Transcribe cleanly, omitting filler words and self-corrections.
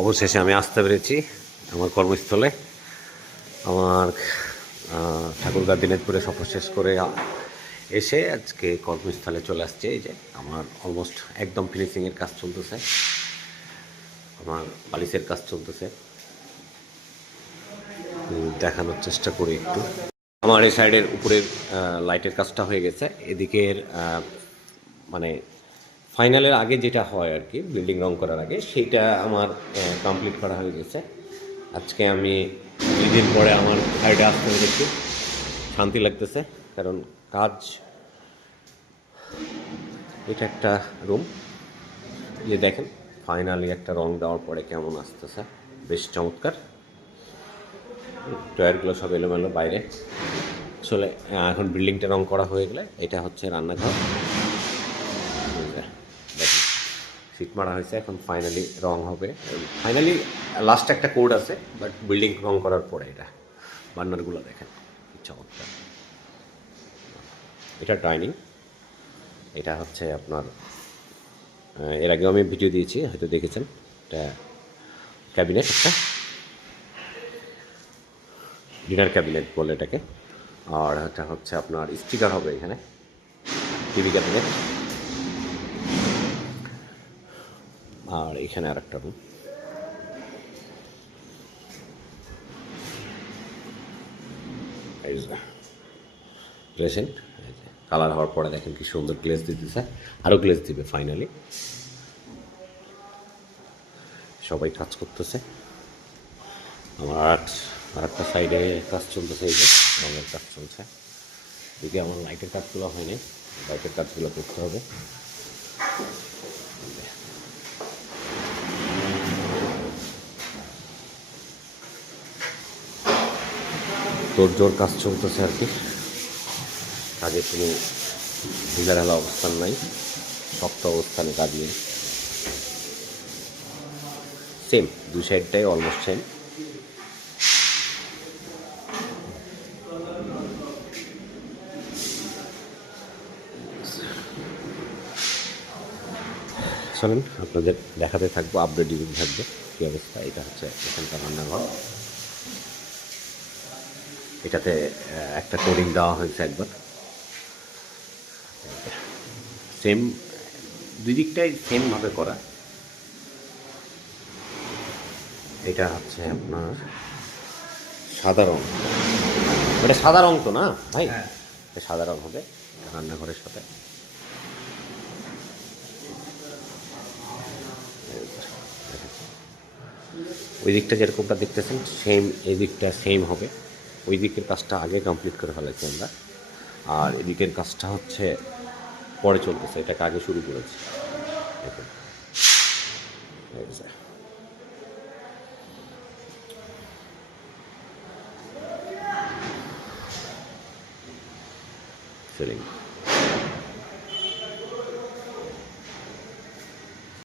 অবশেষে আমি আসতে পেরেছি আমার কর্মস্থলে। আমার ঠাকুরগাঁ দিনাজপুরে সফর শেষ করে এসে আজকে কর্মস্থলে চলে আসছে। এই যে আমার অলমোস্ট একদম ফিনিশিংয়ের কাজ চলতেছে, আমার বালিশের কাজ চলতেছে। দেখানোর চেষ্টা করি একটু। আমার এই সাইডের উপরের লাইটের কাজটা হয়ে গেছে। এদিকের মানে ফাইনালের আগে যেটা হয় আর কি, বিল্ডিং রং করার আগে, সেইটা আমার কমপ্লিট করা হয়ে গেছে। আজকে আমি 2 দিন পরে আমার সাইডে আসতে পেরেছি, শান্তি লাগতেছে। কারণ কাজ, এটা একটা রুম, যে দেখেন ফাইনালি একটা রং দেওয়ার পরে কেমন আসতেছে, বেশ চমৎকার। টয়ারগুলো সব এলোমেলো বাইরে। আসলে এখন বিল্ডিংটা রং করা হয়ে গেলে এটা হচ্ছে রান্নাঘর। দেখেন শীত মারা হয়েছে, এখন ফাইনালি রং হবে। ফাইনালি লাস্ট একটা কোড আছে, বাট বিল্ডিং রং করার পরে এটা বার্নারগুলো দেখেন কি চমৎকার। এটা ডাইনিং, এটা হচ্ছে আপনার এর আগেও আমি ভিডিও দিয়েছি, হয়তো দেখেছেন। এটা ক্যাবিনেট, একটা ডিনার ক্যাবিনেট বলে এটাকে। আর এটা হচ্ছে আপনার স্টিকার হবে এখানে, টিভি ক্যাবিনেট। আর এখানে আর একটা রুম, ড্রেসিং। কালার হওয়ার পরে দেখেন কি সুন্দর গ্লেজ দিতেছে, আরও গ্লেজ দিবে ফাইনালি। সবাই কাজ করতেছে। আমার আর একটা সাইডে কাজ চলতেছে, এই যে রঙের কাজ চলছে। যদি আমার লাইটের কাজগুলো হয়নি, লাইটের কাজগুলো করতে হবে। তোর জোর কাজ চলতেছে আর কি, কাজে কোনো ঢিলাঢালা অবস্থান নাই, শক্ত অবস্থানে কাজ নেই। সেম, দুই সাইডটাই অলমোস্ট সেম। চলেন আপনাদের দেখাতে থাকবো, আপডেট দিতে থাকবে কী অবস্থা। এটা হচ্ছে এখানকার রান্নাঘর। এটাতে একটা কোডিং দেওয়া হয়েছে একবার, সেম, দুই দিকটাই সেমভাবে করা। এটা হচ্ছে আপনার সাদা রং, এটা সাদা রং তো না ভাই? এটা সাদা রং হবে রান্নাঘরের সাথে। ওই দিকটা যেরকমটা দেখতেছেন সেম, এই দিকটা সেম হবে। ওই দিকের কাজটা আগে কমপ্লিট করে ফেলেছি আমরা, আর এদিকের কাজটা হচ্ছে পরে চলতেছে, এটাকে আগে শুরু করেছি। দেখুন সিলিং।